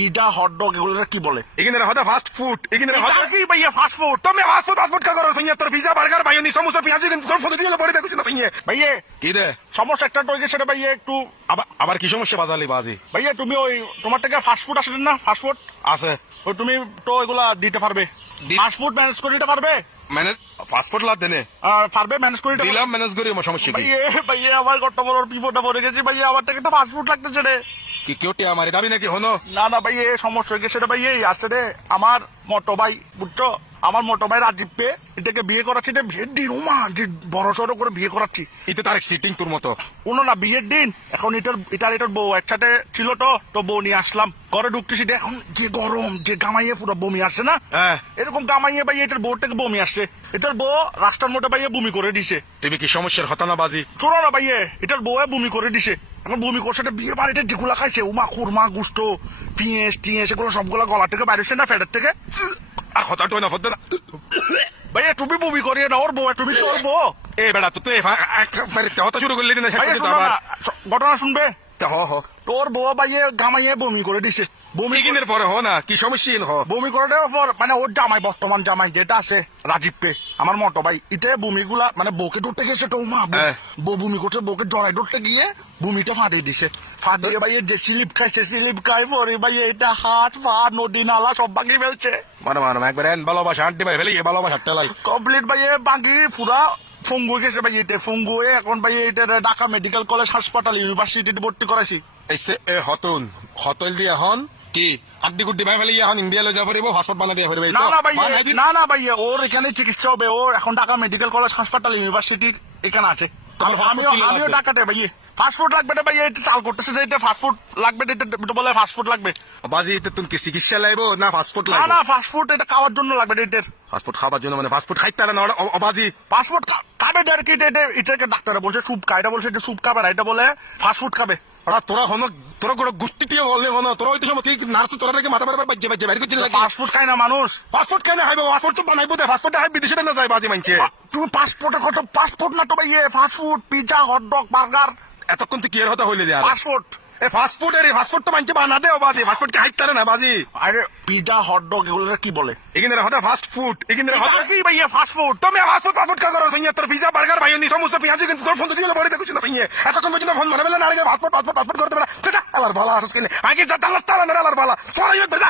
Pizza hot dog এগুলো কি বলে? এখানে হয়তো ফাস্ট ফুড এখানে এটা কি ভাইয়া ফাস্ট ফুড? তুমি ফাস্ট ফুড কা করো তুই তোর পিজা বার্গার ভাইনি সমস্ত পেঁয়াজি তোর ফটো দিয়ে পরে দেখছিস না তুই ভাইয়া কি রে সমস্যা একটা টয়কে সেটা ভাইয়া একটু আবার কি সমস্যা বাজালি বাজি ভাইয়া তুমি ওই তোমার থেকে ফাস্ট ফুড আসে না? ফাস্ট ফুড আছে ওই তুমি তো এগুলা দিতে পারবে? ফাস্ট ফুড ম্যানেজ করে দিতে পারবে? ম্যানেজ ফাস্ট ফুড লাভ দেনে পারবে ম্যানেজ করে দিতে? দিলাম ম্যানেজ করি আমার সমস্যা কি ভাইয়া ভাইয়া আমার কত বড় বিপদে পড়ে গেছি ভাইয়া, আমার থেকে একটা ফাস্ট ফুড লাগতেছে রে। কি কেউটি আমার দাবি নাকি হনো না না ভাই সমস্যা হয়ে গেছে রে ভাই, এই আসছে রে আমার মোটো ভাই, বুঝছো? আমার মোটো ভাই রাজীব পে এটাকে বিয়ে করাচ্ছি রে, বিয়ের দিন ওমা যে বড় সড়ো করে বিয়ে করাচ্ছি। এটা তার সিটিং তোর মতো কোনো না বিয়ের দিন, এখন এটার বউ একসাথে ছিল তো বউ নিয়ে আসলাম ঘরে ঢুকতেছি রে, এখন যে গরম যে গামাইয়ে পুরো বমি আসছে না, হ্যাঁ এরকম গামাইয়ে ভাই এটার বউ থেকে বমি আসছে, এটার বউ রাস্তার মধ্যে ভাইয়ে বমি করে দিছে। তুমি কি সমস্যার হতা না বাজি শোনো না ভাইয়ে এটার বউ বমি করে দিছে, এখন বমি করছে বিয়ে বাড়িতে যেগুলা খাইছে উমা খুরমা গুস্ত পিঁয়েস টিয়েস এগুলো সবগুলা গলা থেকে বাইরেছে না ফেটের থেকে। আর হতাটা না হতে না ভাইয়া তুমি বমি করিয়ে না ওর বউ, তুমি তো ওর বউ। এ বেড়া তো তুই হতা শুরু করলি না ভাইয়া শোনো না, ঘটনা শুনবে? হ হ তোর বউ ভাইয়ে গামাইয়ে বমি করে দিছে, বমি দিনের পরে হ না কি সমস্যা হ বমি করে দেওয়ার পর মানে ওর জামাই বর্তমান জামাই যেটা আছে রাজীব পে আমার মতো ভাই, এটা বমিগুলা মানে বউকে ধরতে গেছে তো মা, বউ বমি করছে, বউকে জড়াই ধরতে গিয়ে বমিটা ফাটিয়ে দিছে, ফাটিয়ে ভাই যে স্লিপ খাইছে স্লিপ খাই পরে ভাই এটা হাত পা নদী নালা সব ভাঙিয়ে ফেলছে। মানে একবার ভালোবাসা আন্টি ভাই ফেলে ভালোবাসা টেলাই কমপ্লিট ভাই বাকি পুরা ফঙ্গু গেছে ভাই, এটা ফঙ্গু এখন ভাই এটা ঢাকা মেডিকেল কলেজ হাসপাতাল ইউনিভার্সিটিতে ভর্তি করাইছি। এসে এ হতন হতল দিয়ে এখন কি আড্ডি গুড্ডি ভাই ফেলে এখন ইন্ডিয়া লয়ে যাব পারিব পাসপোর্ট বানা দিয়ে পারিব না না ভাই না ভাই ওর এখানে চিকিৎসা হবে, ওর এখন ঢাকা মেডিকেল কলেজ হাসপাতাল ইউনিভার্সিটির এখানে আছে। আমিও ঢাকাতে ভাই ফাস্টফুড লাগবে না ভাই, এটা চাল করতেছে যে এটা ফাস্টফুড লাগবে, এটা বলে ফাস্টফুড লাগবে। বাজি এটা তুমি কি চিকিৎসা লাগব না ফাস্টফুড না লাগবে? না ফাস্টফুড এটা খাওয়ার জন্য লাগবে, এটার ফাস্টফুড খাবার জন্য মানে ফাস্টফুড খাইতে পারে না বাজি ফাস্টফুড খাবে আর কি, এটাকে ডাক্তারে বলছে স্যুপ খায়, এটা বলছে এটা স্যুপ খাবে না, এটা বলে ফাস্টফুড খাবে। ওরা তোরা হন তোরা কোনো গোষ্ঠী দিয়ে বললে হন তোরা ওই তো সময় ঠিক নার্স তোরা নাকি মাথা বারবার বাজে বাজে বাইরে করছিল ফাস্টফুড খায় না মানুষ, ফাস্টফুড খাই না খাইবো ফাস্টফুড তো বানাইবো দে ফাস্টফুড খাই বিদেশে না যায় বাজি মানছে। তুমি পাসপোর্টের কথা পাসপোর্ট না তো ভাই ফাস্টফুড পিজা হটডগ বার্গার এতক্ষণ তো কি এর হতা হইলে পাসপোর্ট ফাস্টফুড এর ফাস্টফুড তো মানছে বানা দেও বাজি ফাস্টফুড কি খাইতে পারে না বাজি। আরে পিজা হটডগ এগুলো কি বলে? এখানে হতা ফাস্ট ফুড এখানে হতা কি ভাই ফাস্টফুড? তুমি ফাস্টফুড কা করো তুই তোর পিজা বার্গার ভাইনি সমস্ত পেঁয়াজি তোর ফটো দিয়ে পরে দেখছিস না তুই এতক্ষণ পর্যন্ত ফোন মনে বেলা না আগে ফাস্টফুড করতে পারে আলার ভালো আসছ কিনে আগে যা তালাস তালা মেরা আলার ভালো সরাই বেজা